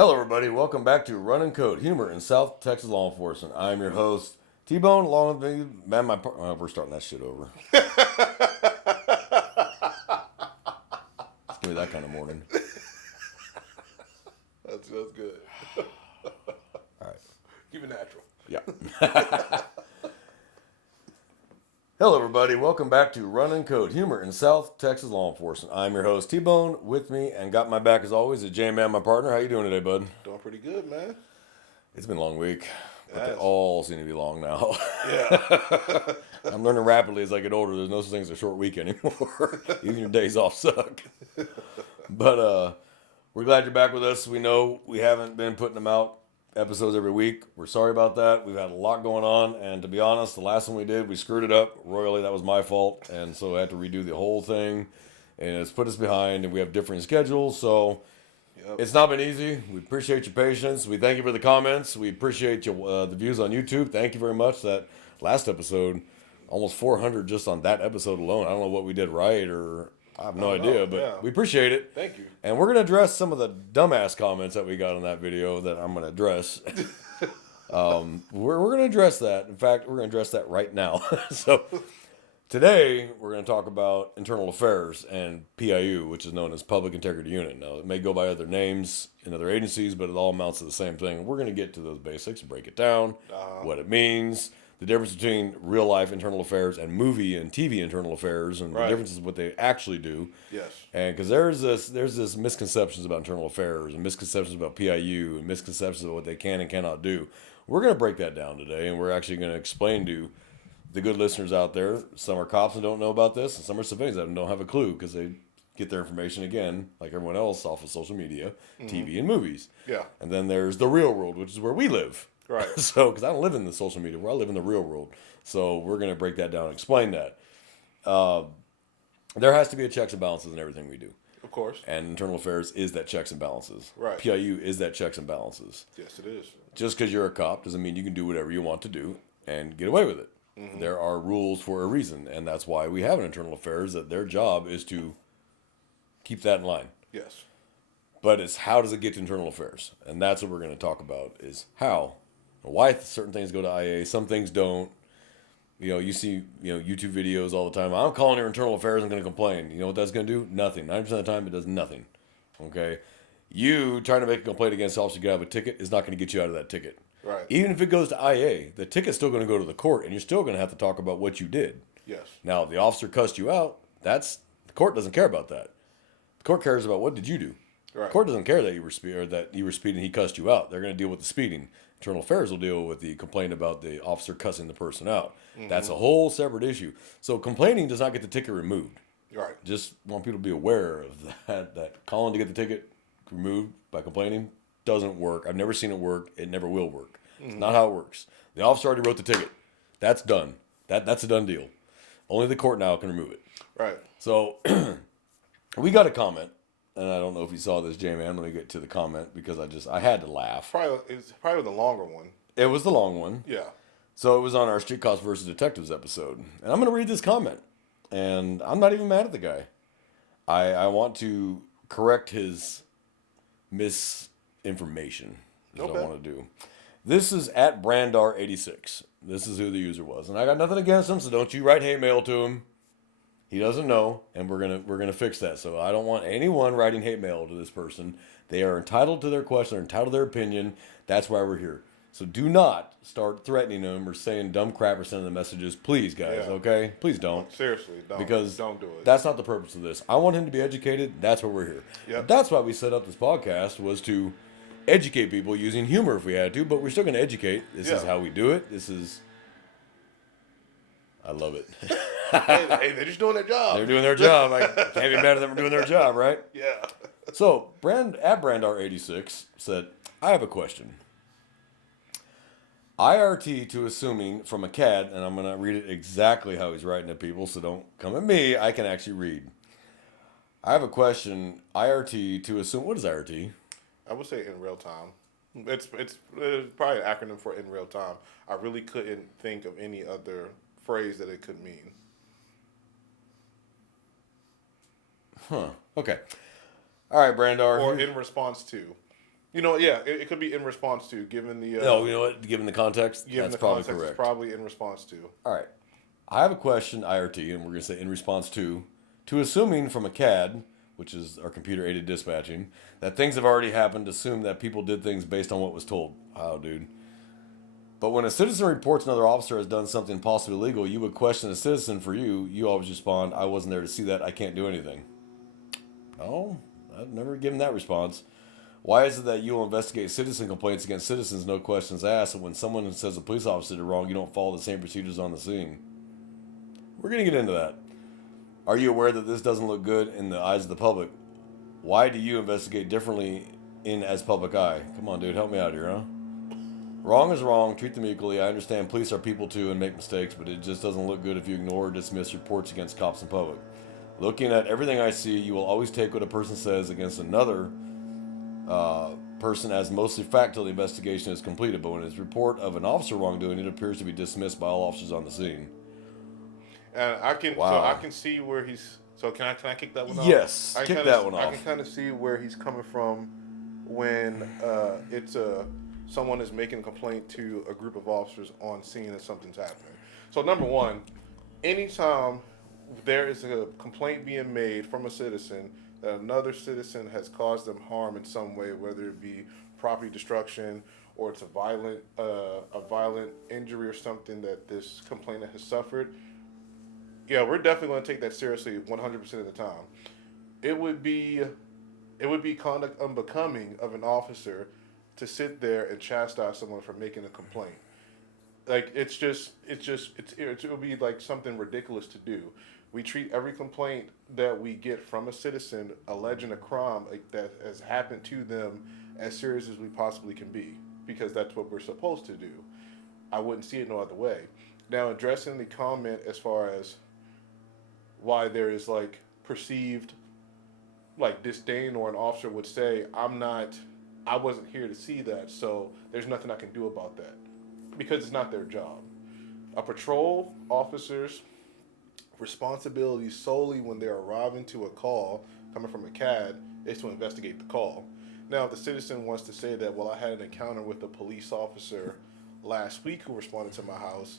Hello, everybody. Welcome back to Runnin Code, Humor in South Texas Law Enforcement. I'm your host, T-Bone, along with me, man, we're starting that shit over. Give me that kind of morning. That's good. All right. Keep it natural. Yeah. Hello, everybody. Welcome back to Runnin Code, Humor in South Texas Law Enforcement. I'm your host, T-Bone. With me and got my back as always is J-Man, my partner. How you doing today, bud? Doing pretty good, man. It's been a long week, but they Yes. all seem to be long now. Yeah. I'm learning rapidly as I get older. There's no such thing as a short week anymore. Even your days off suck. But we're glad you're back with us. We know we haven't been putting them out episodes every week. We're sorry about that. We've had a lot going on, and to be honest, the last one we did, we screwed it up royally. That was my fault, and so I had to redo the whole thing, and it's put us behind, and we have different schedules, so it's not been easy. We appreciate your patience. We thank you for the comments. We appreciate you, the views on YouTube. Thank you very much. That last episode, almost 400 just on that episode alone. I don't know what we did right, or I have no idea, but we appreciate it. Thank you. And we're going to address some of the dumbass comments that we got on that video that I'm going to address. We're going to address that. In fact, we're going to address that right now. So today, we're going to talk about internal affairs and PIU, which is known as Public Integrity Unit. Now, it may go by other names in other agencies, but it all amounts to the same thing. We're going to get to those basics, break it down, what it means, the difference between real life internal affairs and movie and TV internal affairs, and the differences of what they actually do. Yes. And because there's this misconceptions about internal affairs and misconceptions about PIU and misconceptions about what they can and cannot do. We're going to break that down today, and we're actually going to explain to the good listeners out there. Some are cops and don't know about this, and some are civilians that don't have a clue because they get their information, again, like everyone else, off of social media, TV, and movies. Yeah. And then there's the real world, which is where we live. Right. So, because I don't live in the social media world, I live in the real world. So we're going to break that down and explain that. There has to be a checks and balances in everything we do. Of course. And internal affairs is that checks and balances. Right. PIU is that checks and balances. Yes, it is. Just because you're a cop doesn't mean you can do whatever you want to do and get away with it. There are rules for a reason, and that's why we have an internal affairs, that their job is to keep that in line. Yes. But it's how does it get to internal affairs? And that's what we're going to talk about, is how. Why certain things go to IA, some things don't. You know, you see, YouTube videos all the time. I'm calling your internal affairs, I'm going to complain. You know what that's going to do? Nothing. 90% of the time, it does nothing. Okay? You trying to make a complaint against the officer to get out of a ticket is not going to get you out of that ticket. Right. Even if it goes to IA, the ticket's still going to go to the court, and you're still going to have to talk about what you did. Yes. Now, if the officer cussed you out, the court doesn't care about that. The court cares about what did you do. Right. The court doesn't care that you were speeding, he cussed you out. They're going to deal with the speeding. Internal affairs will deal with the complaint about the officer cussing the person out. That's a whole separate issue. So complaining does not get the ticket removed. Right. Just want people to be aware of that calling to get the ticket removed by complaining doesn't work. I've never seen it work. It never will work. It's not how it works. The officer already wrote the ticket. That's done. That's a done deal. Only the court now can remove it. Right. So we got a comment, and I don't know if you saw this, J-Man. Let me get to the comment because I had to laugh. It's probably the longer one. It was the long one. Yeah. So it was on our Street Cops versus Detectives episode. And I'm going to read this comment. And I'm not even mad at the guy. I want to correct his misinformation. Is what I want to do. This is at Brandar86. This is who the user was. And I got nothing against him, so don't you write hate mail to him. He doesn't know, and we're gonna fix that. So I don't want anyone writing hate mail to this person. They are entitled to their question, they're entitled to their opinion. That's why we're here. So do not start threatening them or saying dumb crap or sending them messages. Please, guys, okay? Please don't. Seriously, don't. Because don't do it. That's not the purpose of this. I want him to be educated. That's why we're here. Yep. That's why we set up this podcast, was to educate people using humor if we had to, but we're still going to educate. This is how we do it. I love it. hey, they're just doing their job. They're doing their job. I can't be mad at them for doing their job, right? Yeah. So, at Brandar86 said, I have a question. IRT to assuming from a CAD, and I'm going to read it exactly how he's writing to people, so don't come at me. I can actually read. I have a question. IRT to assume, what is IRT? I would say in real time. It's probably an acronym for in real time. I really couldn't think of any other phrase that it could mean. Huh. Okay. All right, Brandar. Or in response to. it could be in response to, given the No, you know what? Given the context, given that's the probably context, it's correct. probably in response to. All right. I have a question, IRT, and we're going to say in response to assuming from a CAD, which is our computer aided dispatching, that things have already happened, assume that people did things based on what was told. Wow, dude. But when a citizen reports another officer has done something possibly illegal, you would question the citizen. For you, you always respond, I wasn't there to see that, I can't do anything. Oh, I've never given that response. Why is it that you will investigate citizen complaints against citizens, no questions asked, and when someone says a police officer did wrong, you don't follow the same procedures on the scene? We're going to get into that. Are you aware that this doesn't look good in the eyes of the public? Why do you investigate differently in as public eye? Come on, dude, help me out here, huh? Wrong is wrong. Treat them equally. I understand police are people too and make mistakes, but it just doesn't look good if you ignore or dismiss reports against cops in public. Looking at everything I see, you will always take what a person says against another person as mostly fact till the investigation is completed. But when it's report of an officer wrongdoing, it appears to be dismissed by all officers on the scene. And I Wow. can see where he's. So can I kick that one off? Yes, I can kick kinda, that one I off. can kind of see where he's coming from when it's someone is making a complaint to a group of officers on scene that something's happening. So number one, anytime there is a complaint being made from a citizen that another citizen has caused them harm in some way, whether it be property destruction or it's a violent injury or something that this complainant has suffered, yeah, we're definitely going to take that seriously 100% of the time. It would be it would be conduct unbecoming of an officer to sit there and chastise someone for making a complaint. Like it would be like something ridiculous to do. We treat every complaint that we get from a citizen alleging a crime like that has happened to them as serious as we possibly can be, because that's what we're supposed to do. I wouldn't see it no other way. Now, addressing the comment as far as why there is like perceived like disdain, or an officer would say, I wasn't here to see that, so there's nothing I can do about that, because it's not their job. A patrol officer's responsibility solely when they're arriving to a call coming from a CAD is to investigate the call. Now, if the citizen wants to say that, well, I had an encounter with a police officer last week who responded to my house,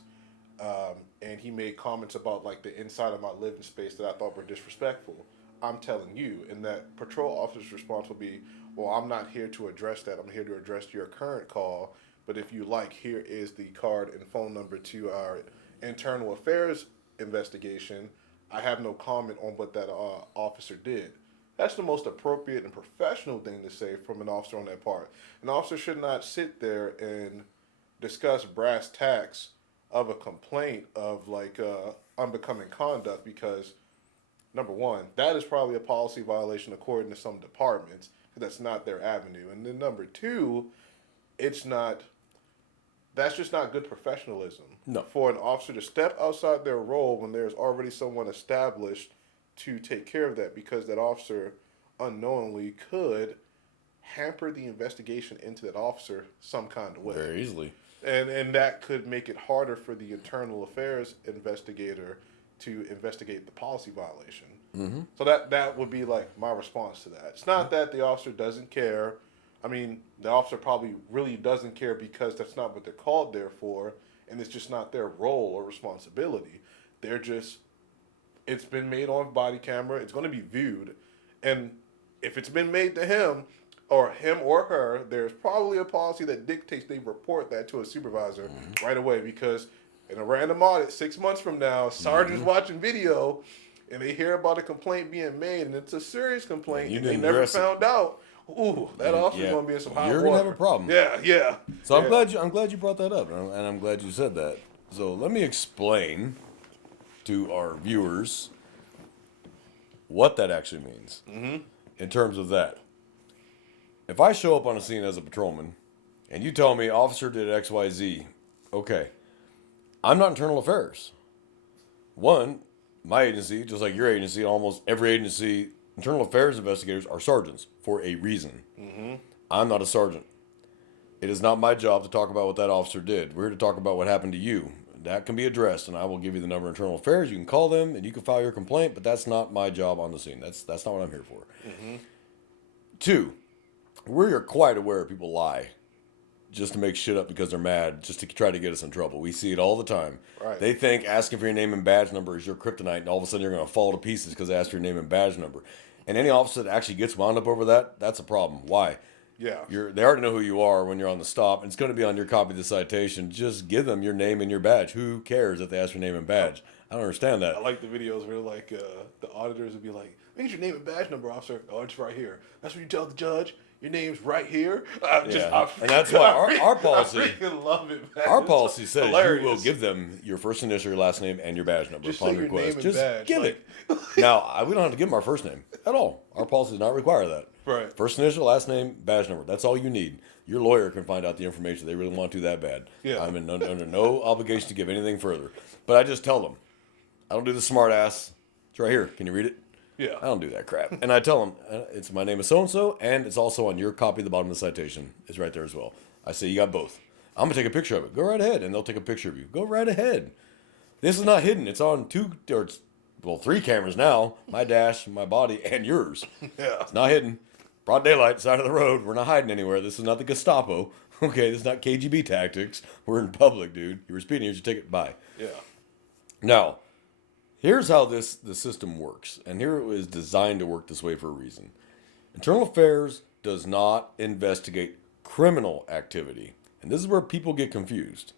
and he made comments about like the inside of my living space that I thought were disrespectful. I'm telling you, and that patrol officer's response will be, well, I'm not here to address that. I'm here to address your current call. But if you like, here is the card and phone number to our internal affairs investigation. I have no comment on what that officer did. That's the most appropriate and professional thing to say from an officer on that part. An officer should not sit there and discuss brass tacks of a complaint of like unbecoming conduct, because number one, that is probably a policy violation according to some departments, because that's not their avenue. And then number two, it's not. That's just not good professionalism. No. For an officer to step outside their role when there's already someone established to take care of that, because that officer unknowingly could hamper the investigation into that officer some kind of way. Very easily. And that could make it harder for the internal affairs investigator to investigate the policy violation. Mm-hmm. So that would be like my response to that. It's not that the officer doesn't care. I mean, the officer probably really doesn't care, because that's not what they're called there for, and it's just not their role or responsibility. They're just, it's been made on body camera, it's going to be viewed, and if it's been made to him or her, there's probably a policy that dictates they report that to a supervisor right away, because in a random audit 6 months from now, sergeant's watching video and they hear about a complaint being made, and it's a serious complaint, you and they didn't never address it. found out. Ooh, that officer's gonna be in some hot water. You're gonna have a problem. Yeah. So I'm glad you brought that up, and I'm glad you said that. So let me explain to our viewers what that actually means in terms of that. If I show up on a scene as a patrolman, and you tell me officer did X, Y, Z, okay, I'm not internal affairs. One, my agency, just like your agency, almost every agency, internal affairs investigators are sergeants for a reason. I'm not a sergeant. It is not my job to talk about what that officer did. We're here to talk about what happened to you. That can be addressed, and I will give you the number of internal affairs. You can call them, and you can file your complaint, but that's not my job on the scene. That's not what I'm here for. Two, we're quite aware people lie just to make shit up because they're mad, just to try to get us in trouble. We see it all the time. Right. They think asking for your name and badge number is your kryptonite, and all of a sudden you're going to fall to pieces because they asked for your name and badge number. And any officer that actually gets wound up over that, that's a problem. Why? Yeah. They already know who you are when you're on the stop, and it's going to be on your copy of the citation. Just give them your name and your badge. Who cares if they ask for your name and badge? I don't understand that. I like the videos where like the auditors would be like, "Where's your name and badge number, officer?" "Oh, it's right here." That's what you tell the judge. Your name's right here. And that's why our policy. I freaking love it, man. Our policy says hilarious. you will give them your first initial, your last name, and your badge number Just upon say your request. name and Just badge, give like- it. Now, we don't have to give them our first name at all. Our policy does not require that. Right. First initial, last name, badge number. That's all you need. Your lawyer can find out the information they really want to that bad. Yeah. I'm under no obligation to give anything further. But I just tell them, I don't do the smart ass. It's right here. Can you read it? Yeah. I don't do that crap. And I tell them, it's my name is so-and-so, and it's also on your copy at the bottom of the citation. It's right there as well. I say, you got both. I'm going to take a picture of it. Go right ahead. And they'll take a picture of you. Go right ahead. This is not hidden. It's on three cameras now. My dash, my body, and yours. Yeah. It's not hidden. Broad daylight, side of the road. We're not hiding anywhere. This is not the Gestapo. Okay, this is not KGB tactics. We're in public, dude. You were speeding. Here's your ticket. Bye. Yeah. Now, here's how the system works, and here it was designed to work this way for a reason. Internal Affairs does not investigate criminal activity, and this is where people get confused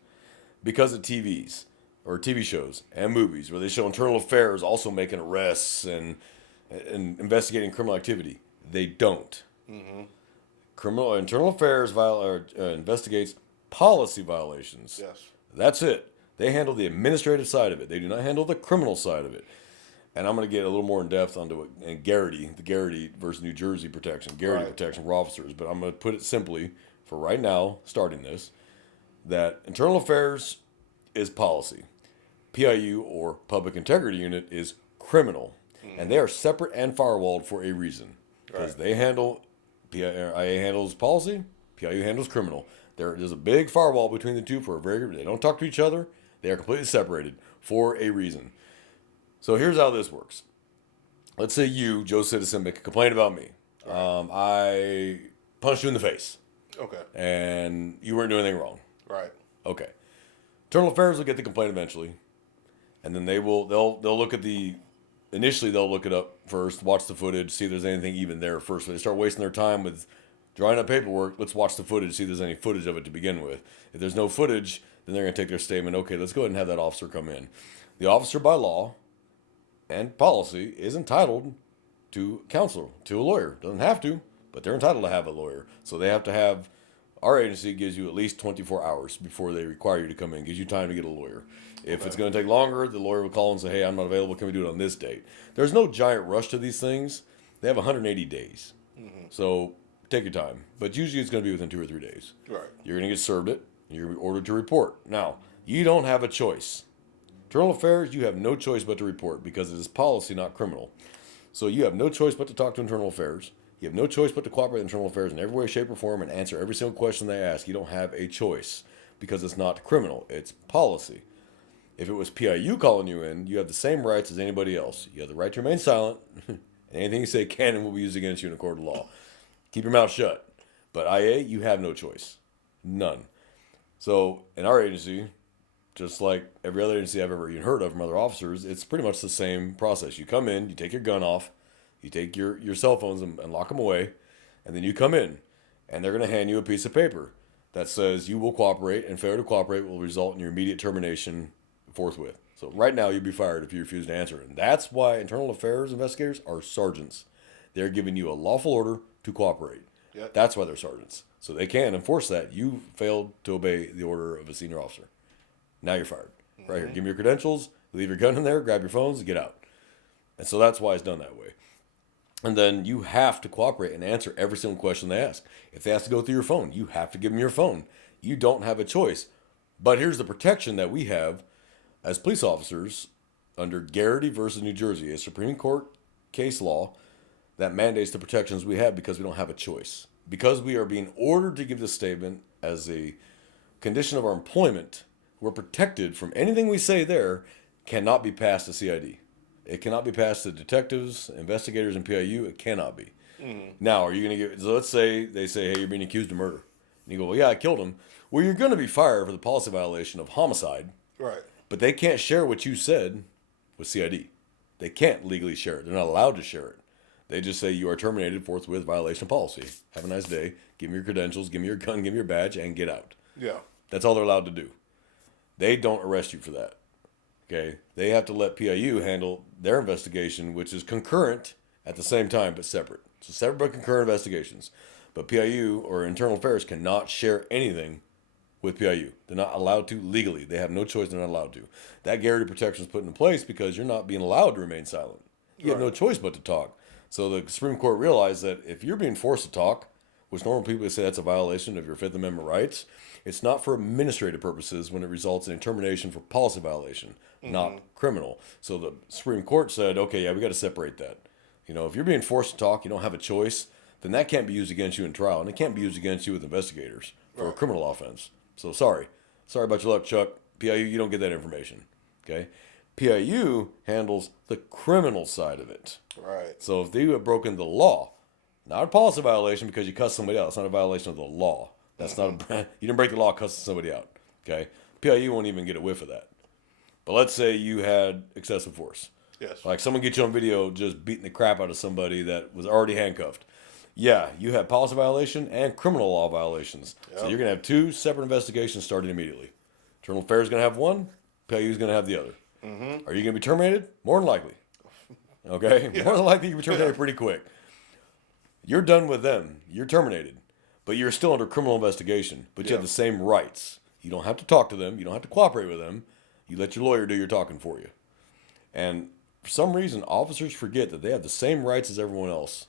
because of TVs or TV shows and movies where they show Internal Affairs also making arrests and investigating criminal activity. They don't. Internal Affairs investigates policy violations. Yes. That's it. They handle the administrative side of it. They do not handle the criminal side of it. And I'm going to get a little more in depth onto it. And the Garrity versus New Jersey protection, Garrity Right. protection for officers. But I'm going to put it simply for right now, starting this, that internal affairs is policy. PIU or Public Integrity Unit is criminal. And they are separate and firewalled for a reason. Because Right. they handle, PIA handles policy, PIU handles criminal. There's a big firewall between the two for a they don't talk to each other. They are completely separated for a reason. So here's how this works. Let's say you, Joe Citizen, make a complaint about me. I punched you in the face, Okay. and you weren't doing anything wrong. Right. Okay. Internal Affairs will get the complaint eventually, and then they'll look at initially they'll look it up first, watch the footage, see if there's anything even there first. So they start wasting their time with drawing up paperwork. Let's watch the footage, see if there's any footage of it to begin with. If there's no footage, then they're going to take their statement. Okay, let's go ahead and have that officer come in. The officer, by law and policy, is entitled to counsel, to a lawyer. Doesn't have to, but they're entitled to have a lawyer. So they have to have. Our agency gives you at least 24 hours before they require you to come in. Gives you time to get a lawyer. If it's going to take longer, the lawyer will call and say, "Hey, I'm not available. Can we do it on this date?" There's no giant rush to these things. They have 180 days. So take your time. But usually it's going to be within 2 or 3 days. Right. You're going to get served it. You're going to be ordered to report. Now, you don't have a choice. Internal Affairs, you have no choice but to report because it is policy, not criminal. So you have no choice but to talk to Internal Affairs. You have no choice but to cooperate with Internal Affairs in every way, shape, or form and answer every single question they ask. You don't have a choice because it's not criminal. It's policy. If it was PIU calling you in, you have the same rights as anybody else. You have the right to remain silent. And anything you say can and will be used against you in a court of law. Keep your mouth shut. But IA, you have no choice. None. So in our agency, just like every other agency I've ever even heard of from other officers, it's pretty much the same process. You come in, you take your gun off, you take your cell phones and lock them away, and then you come in, and they're going to hand you a piece of paper that says you will cooperate, and failure to cooperate will result in your immediate termination forthwith. So right now, you'll be fired if you refuse to answer it. And that's why internal affairs investigators are sergeants. They're giving you a lawful order to cooperate. Yep. That's why they're sergeants. So they can enforce that. You failed to obey the order of a senior officer. Now you're fired. Right here. Give me your credentials, leave your gun in there, grab your phones, and get out. And so that's why it's done that way. And then you have to cooperate and answer every single question they ask. If they ask to go through your phone, you have to give them your phone. You don't have a choice. But here's the protection that we have as police officers under Garrity versus New Jersey, a Supreme Court case law that mandates the protections we have because we don't have a choice. Because we are being ordered to give this statement as a condition of our employment, we're protected from anything we say there cannot be passed to CID. It cannot be passed to detectives, investigators, and PIU. It cannot be. Now, are you going to get? So let's say they say, "Hey, you're being accused of murder," and you go, "Well, yeah, I killed him." Well, you're going to be fired for the policy violation of homicide, Right. but they can't share what you said with CID. They can't legally share it. They're not allowed to share it. They just say you are terminated forthwith violation of policy. Have a nice day. Give me your credentials. Give me your gun. Give me your badge, and get out. Yeah. That's all they're allowed to do. They don't arrest you for that. Okay? They have to let PIU handle their investigation, which is concurrent at the same time, but separate. So separate but concurrent investigations. But PIU or Internal Affairs cannot share anything with PIU. They're not allowed to legally. They have no choice. They're not allowed to. That guarantee protection is put into place because you're not being allowed to remain silent. You have no choice but to talk. So the Supreme Court realized that if you're being forced to talk, which normal people say that's a violation of your Fifth Amendment rights, it's not for administrative purposes when it results in a termination for policy violation, not criminal. So the Supreme Court said, okay, yeah, we got to separate that. You know, if you're being forced to talk, you don't have a choice, then that can't be used against you in trial, and it can't be used against you with investigators for a criminal offense. So sorry about your luck, Chuck. PIU, you don't get that information. Okay, PIU handles the criminal side of it. Right. So if they have broken the law, not a policy violation because you cussed somebody out, it's not a violation of the law. That's not you didn't break the law cussing somebody out. Okay, PIU won't even get a whiff of that. But let's say you had excessive force. Yes. Like someone gets you on video just beating the crap out of somebody that was already handcuffed. Yeah, you have policy violation and criminal law violations. Yep. So you're going to have two separate investigations starting immediately. Internal Affairs is going to have one, PIU is going to have the other. Mm-hmm. Are you going to be terminated? More than likely. Okay? Yeah. More than likely you'll be terminated pretty quick. You're done with them. You're terminated. But you're still under criminal investigation. But you have the same rights. You don't have to talk to them. You don't have to cooperate with them. You let your lawyer do your talking for you. And for some reason, officers forget that they have the same rights as everyone else.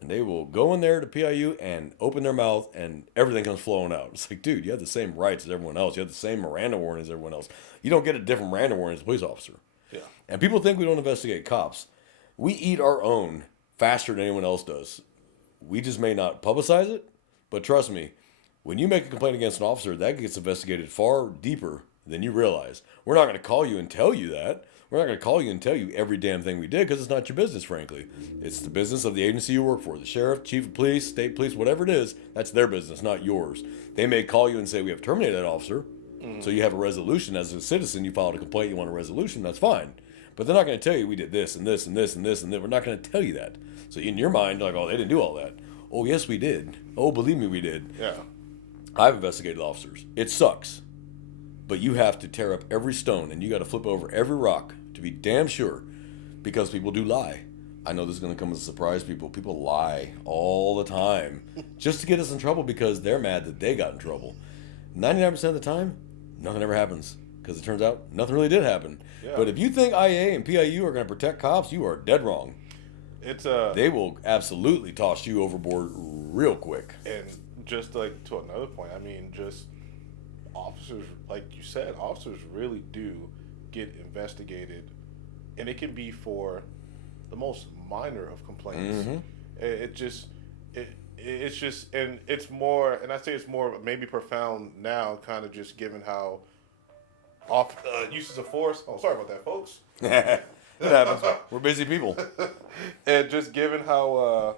And they will go in there to PIU and open their mouth and everything comes flowing out. It's like, dude, you have the same rights as everyone else. You have the same Miranda warning as everyone else. You don't get a different Miranda warning as a police officer. Yeah. And people think we don't investigate cops. We eat our own faster than anyone else does. We just may not publicize it, but trust me, when you make a complaint against an officer, that gets investigated far deeper than you realize. We're not going to call you and tell you that. We're not going to call you and tell you every damn thing we did because it's not your business, frankly. It's the business of the agency you work for. The sheriff, chief of police, state police, whatever it is, that's their business, not yours. They may call you and say, we have terminated that officer, so you have a resolution. As a citizen, you filed a complaint, you want a resolution, that's fine. But they're not going to tell you we did this and this and this and this and this. We're not going to tell you that. So in your mind, like, oh, they didn't do all that. Oh, yes, we did. Oh, believe me, we did. Yeah. I've investigated officers. It sucks. But you have to tear up every stone and you got to flip over every rock to be damn sure because people do lie. I know this is going to come as a surprise to people. People lie all the time just to get us in trouble because they're mad that they got in trouble. 99% of the time, nothing ever happens because it turns out nothing really did happen. Yeah. But if you think IA and PIU are going to protect cops, you are dead wrong. They will absolutely toss you overboard real quick. And just like to another point, I mean, just officers, like you said, officers really do get investigated, and it can be for the most minor of complaints. Mm-hmm. It's just, and it's more, and I say it's more maybe profound now, kind of just given how uses of force. Oh, sorry about that, folks. It happens. We're busy people. And just given how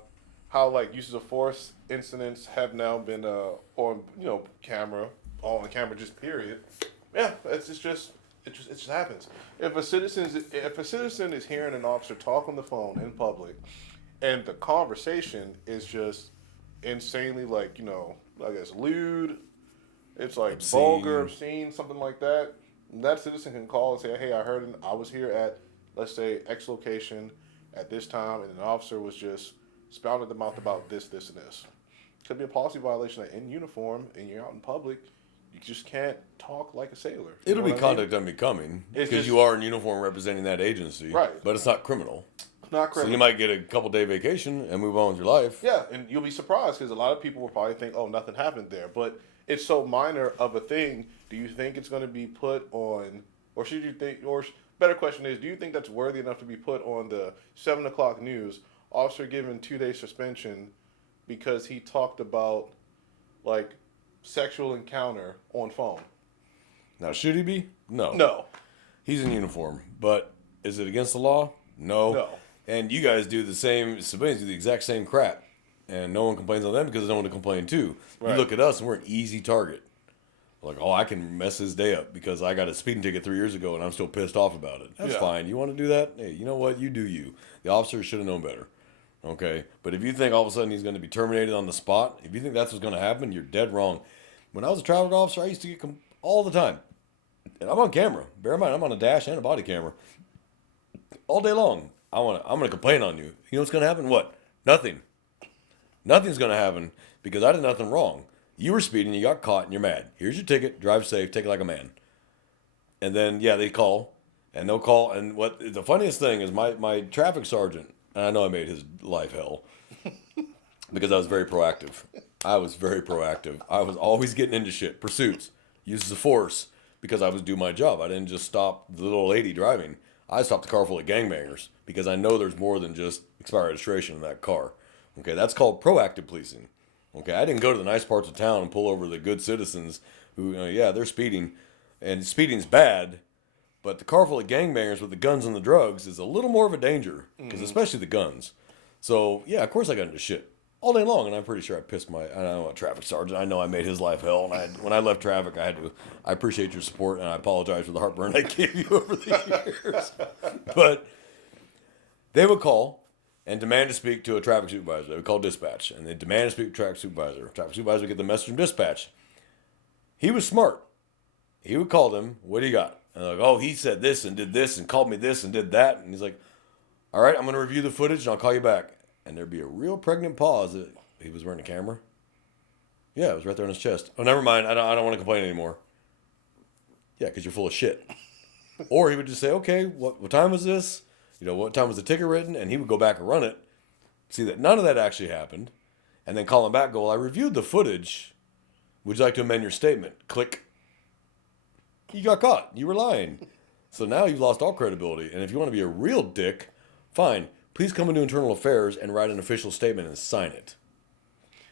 like uses of force incidents have now been on camera, all on camera, just period. Yeah, it just happens. If a citizen is hearing an officer talk on the phone in public, and the conversation is just insanely like I guess lewd, it's like obscene. Vulgar, obscene, something like that. That citizen can call and say, "Hey, I heard I was here at, let's say, X location at this time, and an officer was just spouting the mouth about this, and this." Could be a policy violation that in uniform and you're out in public, you just can't talk like a sailor. It'll be conduct unbecoming because you are in uniform representing that agency, right? But it's not criminal. Not criminal. So you might get a couple-day vacation and move on with your life. Yeah, and you'll be surprised because a lot of people will probably think, "Oh, nothing happened there," but it's so minor of a thing. Do you think it's going to be put on, or should you think, or better question is, do you think that's worthy enough to be put on the 7 o'clock news? Officer given 2-day suspension because he talked about like sexual encounter on phone. Now, should he be? No. No. He's in uniform, but is it against the law? No. And you guys do the same, civilians do the exact same crap. And no one complains on them because there's no one to complain to. Right. You look at us and we're an easy target. Like, oh, I can mess his day up because I got a speeding ticket 3 years ago and I'm still pissed off about it. That's fine. You want to do that? Hey, you know what? You do you. The officer should have known better. Okay? But if you think all of a sudden he's going to be terminated on the spot, if you think that's what's going to happen, you're dead wrong. When I was a traffic officer, I used to get all the time. And I'm on camera. Bear in mind, I'm on a dash and a body camera. All day long. I'm going to complain on you. You know what's going to happen? What? Nothing. Nothing's going to happen because I did nothing wrong. You were speeding, you got caught, and you're mad. Here's your ticket. Drive safe. Take it like a man. And then, yeah, they call. And they'll call. And what the funniest thing is my traffic sergeant, and I know I made his life hell because I was very proactive. I was always getting into shit. Pursuits. Uses of force because I was doing my job. I didn't just stop the little lady driving. I stopped the car full of gangbangers because I know there's more than just expired registration in that car. Okay, that's called proactive policing. Okay, I didn't go to the nice parts of town and pull over the good citizens who, yeah, they're speeding. And speeding's bad, but the car full of gangbangers with the guns and the drugs is a little more of a danger, because especially the guns. So, yeah, of course I got into shit all day long, and I'm pretty sure I pissed I know a traffic sergeant. I know I made his life hell, and when I left traffic, I appreciate your support, and I apologize for the heartburn I gave you over the years. But they would call and demand to speak to a traffic supervisor. They would call dispatch, and they demand to speak to a traffic supervisor. Traffic supervisor would get the message from dispatch. He was smart. He would call them, what do you got? And they're like, oh, he said this and did this and called me this and did that. And he's like, all right, I'm going to review the footage and I'll call you back. And there'd be a real pregnant pause. He was wearing a camera. Yeah, it was right there on his chest. Oh, never mind. I don't want to complain anymore. Yeah, because you're full of shit. Or he would just say, okay, what time was this? You know, what time was the ticket written? And he would go back and run it, see that none of that actually happened, and then call him back, go, well, I reviewed the footage. Would you like to amend your statement? Click. You got caught. You were lying. So now you've lost all credibility. And if you want to be a real dick, fine. Please come into Internal Affairs and write an official statement and sign it.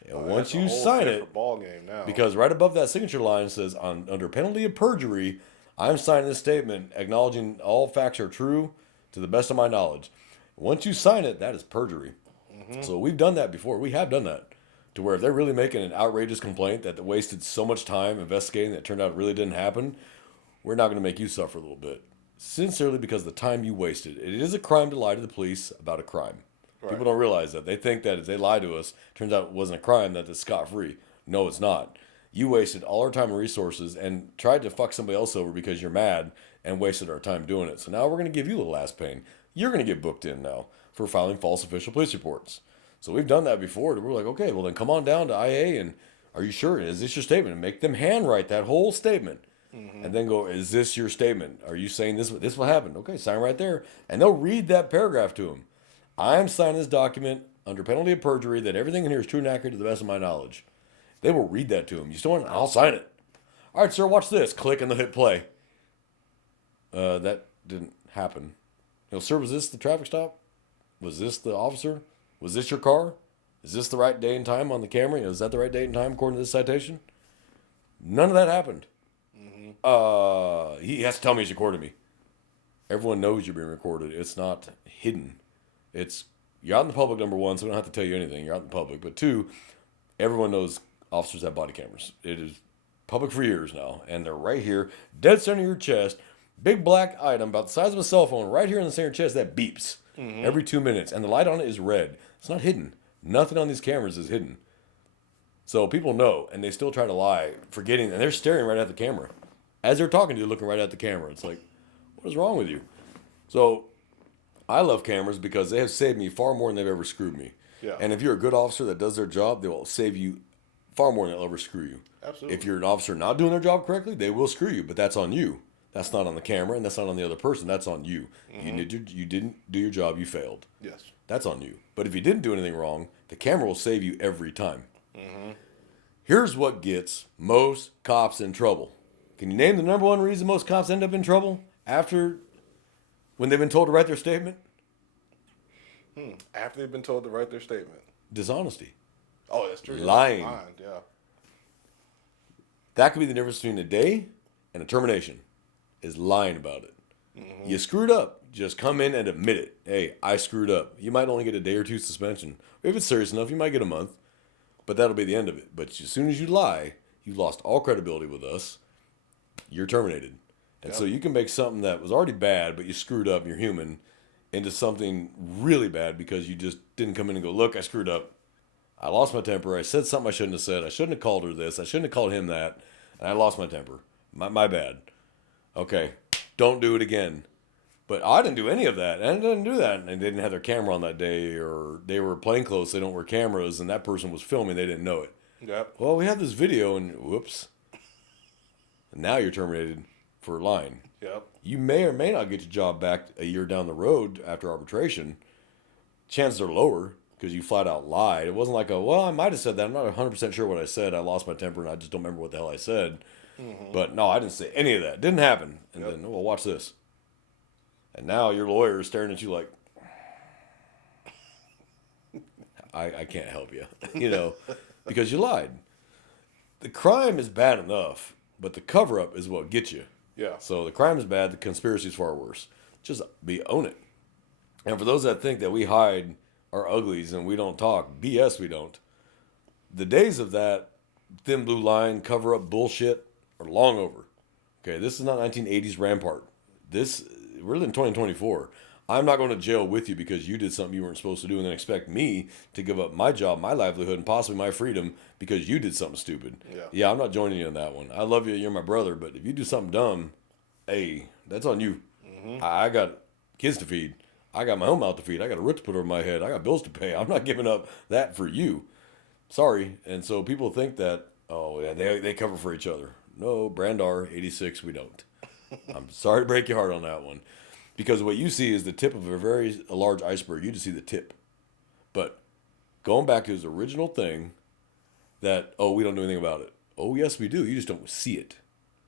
And once you sign it, ball game now. Because right above that signature line says, under penalty of perjury, I'm signing this statement acknowledging all facts are true to the best of my knowledge. Once you sign it, that is perjury. Mm-hmm. So we've done that before. We have done that. To where if they're really making an outrageous complaint that they wasted so much time investigating that turned out it really didn't happen, we're not going to make you suffer a little bit. Sincerely, because of the time you wasted. It is a crime to lie to the police about a crime. Right. People don't realize that. They think that if they lie to us, turns out it wasn't a crime, that it's scot-free. No, it's not. You wasted all our time and resources and tried to fuck somebody else over because you're mad and wasted our time doing it. So now we're going to give you a little ass pain. You're going to get booked in now for filing false official police reports. So we've done that before. We're like, okay, well then come on down to IA and are you sure? Is this your statement? And make them handwrite that whole statement. Mm-hmm. And then go, is this your statement? Are you saying this will happen? Okay, sign right there. And they'll read that paragraph to him. I'm signing this document under penalty of perjury that everything in here is true and accurate to the best of my knowledge. They will read that to him. You still want it? I'll sign it. All right, sir, watch this. Click and they'll hit play. That didn't happen. Sir, was this the traffic stop? Was this the officer? Was this your car? Is this the right day and time on the camera? Is that the right date and time according to this citation? None of that happened. Mm-hmm. He has to tell me he's recording me. Everyone knows you're being recorded. It's not hidden. You're out in the public, number one, so we don't have to tell you anything. You're out in the public. But two, everyone knows officers have body cameras. It is public for years now. And they're right here, dead center of your chest. Big black item about the size of a cell phone right here in the center of your chest that beeps every 2 minutes. And the light on it is red. It's not hidden. Nothing on these cameras is hidden. So people know, and they still try to lie, forgetting, and they're staring right at the camera. As they're talking to you, looking right at the camera. It's like, what is wrong with you? So I love cameras because they have saved me far more than they've ever screwed me. Yeah. And if you're a good officer that does their job, they will save you far more than they'll ever screw you. Absolutely. If you're an officer not doing their job correctly, they will screw you, but that's on you. That's not on the camera, and that's not on the other person. That's on you. Mm-hmm. You didn't do your job. You failed. Yes. That's on you. But if you didn't do anything wrong, the camera will save you every time. Mm-hmm. Here's what gets most cops in trouble. Can you name the number one reason most cops end up in trouble when they've been told to write their statement? After they've been told to write their statement. Dishonesty. Oh, that's true. Lying. Yeah. That could be the difference between a day and a termination, is lying about it. Mm-hmm. You screwed up. just come in and admit it. Hey, I screwed up. You might only get a day or two suspension. If it's serious enough, you might get a month. But that'll be the end of it. But as soon as you lie, you lost all credibility with us. You're terminated. And so you can make something that was already bad, but you screwed up, and you're human, into something really bad because you just didn't come in and go, look, I screwed up. I lost my temper. I said something I shouldn't have said. I shouldn't have called her this. I shouldn't have called him that. And I lost my temper. My bad. Okay, don't do it again. But I didn't do any of that. And I didn't do that. And they didn't have their camera on that day, or they were plainclothes. They don't wear cameras, and that person was filming. They didn't know it. Yep. Well, we have this video, and whoops. And now you're terminated for lying. Yep. You may or may not get your job back a year down the road after arbitration. Chances are lower because you flat out lied. It wasn't like well, I might have said that. I'm not 100% sure what I said. I lost my temper, and I just don't remember what the hell I said. Mm-hmm. But no, I didn't say any of that. Didn't happen. And then, well, watch this. And now your lawyer is staring at you like, I can't help you, because you lied. The crime is bad enough, but the cover-up is what gets you. Yeah. So the crime is bad, the conspiracy is far worse. Just own it. And for those that think that we hide our uglies and we don't talk, BS, we don't. The days of that thin blue line cover-up bullshit are long over. Okay, this is not 1980s Rampart. We're in 2024. I'm not going to jail with you because you did something you weren't supposed to do and then expect me to give up my job, my livelihood, and possibly my freedom because you did something stupid. Yeah, I'm not joining you in that one. I love you. You're my brother. But if you do something dumb, hey, that's on you. Mm-hmm. I got kids to feed. I got my home out to feed. I got a roof to put over my head. I got bills to pay. I'm not giving up that for you. Sorry. And so people think that, oh, yeah, they cover for each other. No, Brandar, 86, we don't. I'm sorry to break your heart on that one. Because what you see is the tip of a large iceberg. You just see the tip. But going back to his original thing that, we don't do anything about it. Oh, yes, we do. You just don't see it.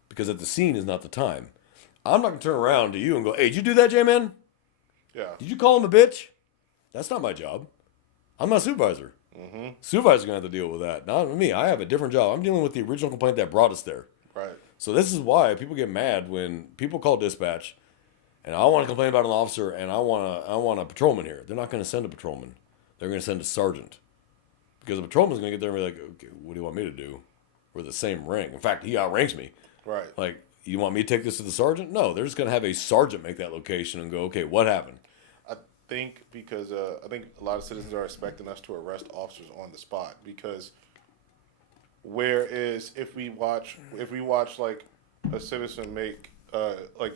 Because at the scene is not the time. I'm not going to turn around to you and go, hey, did you do that, J-Man? Yeah. Did you call him a bitch? That's not my job. I'm not a supervisor. Mm-hmm. Supervisor's going to have to deal with that. Not me. I have a different job. I'm dealing with the original complaint that brought us there. Right. So this is why people get mad when people call dispatch and I want to complain about an officer and I want a patrolman here. They're not going to send a patrolman. They're going to send a sergeant. Because a patrolman's going to get there and be like, okay, what do you want me to do? We're the same rank. In fact, he outranks me. Right. Like, you want me to take this to the sergeant? No, they're just going to have a sergeant make that location and go, okay, what happened? I think because I think a lot of citizens are expecting us to arrest officers on the spot because whereas if we watch like a citizen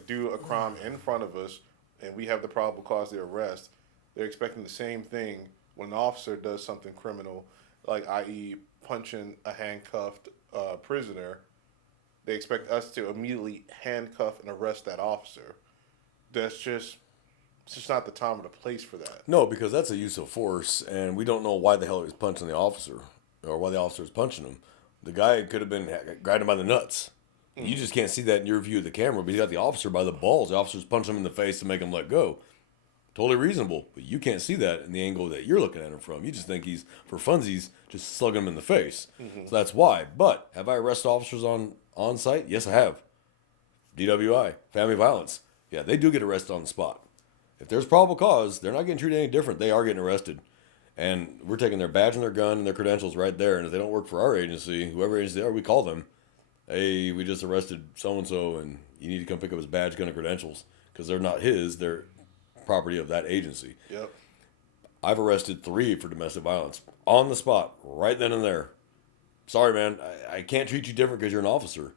do a crime in front of us and we have the probable cause of the arrest, they're expecting the same thing when an officer does something criminal, like i.e. punching a handcuffed prisoner. They expect us to immediately handcuff and arrest that officer. It's just not the time or the place for that. No, because that's a use of force, and we don't know why the hell he was punching the officer or why the officer was punching him. The guy could have been grabbed him by the nuts. Mm-hmm. You just can't see that in your view of the camera, but you got the officer by the balls. The officer's punching him in the face to make him let go. Totally reasonable, but you can't see that in the angle that you're looking at him from. You just think he's, for funsies, just slugging him in the face. Mm-hmm. So that's why. But have I arrested officers on site? Yes, I have. DWI, family violence. Yeah, they do get arrested on the spot. If there's probable cause, they're not getting treated any different. They are getting arrested. And we're taking their badge and their gun and their credentials right there. And if they don't work for our agency, whoever agency they are, we call them. Hey, we just arrested so-and-so, and you need to come pick up his badge, gun, and credentials. Because they're not his, they're property of that agency. Yep. I've arrested 3 for domestic violence. On the spot, right then and there. Sorry, man, I can't treat you different because you're an officer.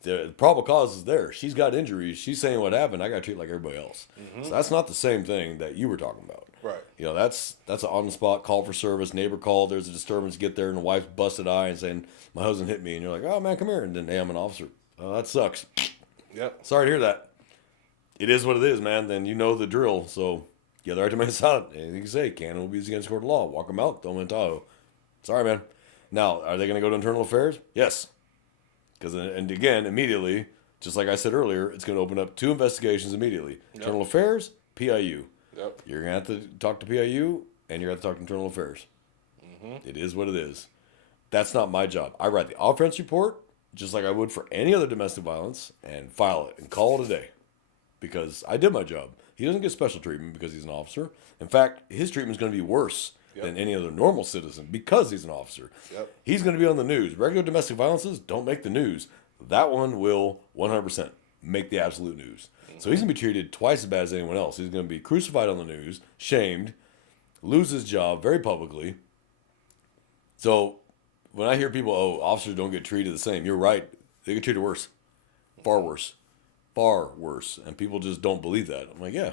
The probable cause is there. She's got injuries. She's saying what happened. I got to treat like everybody else. Mm-hmm. So that's not the same thing that you were talking about. Right. That's an on-the-spot call for service. Neighbor called. There's a disturbance. Get there, and the wife's busted eye and saying, my husband hit me. And you're like, oh, man, come here. And then, hey, I'm an officer. Oh, that sucks. Yep. Sorry to hear that. It is what it is, man. Then you know the drill. So you have the right to remain silent. Anything you say, can will be used against court of law. Walk them out. Throw them in Tahoe. Sorry, man. Now, are they going to go to internal affairs? Yes. And again, immediately, just like I said earlier, it's going to open up 2 investigations immediately. Yep. Internal affairs, PIU. Yep. You're going to have to talk to PIU, and you're going to have to talk to internal affairs. Mm-hmm. It is what it is. That's not my job. I write the offense report, just like I would for any other domestic violence, and file it, and call it a day. because I did my job. He doesn't get special treatment because he's an officer. In fact, his treatment's going to be worse than any other normal citizen because he's an officer. Yep. He's going to be on the news. Regular domestic violences don't make the news. That one will 100% make the absolute news. So he's going to be treated twice as bad as anyone else. He's going to be crucified on the news, shamed, lose his job very publicly. So when I hear people, oh, officers don't get treated the same, you're right. They get treated worse. Far worse. Far worse. And people just don't believe that. I'm like, yeah.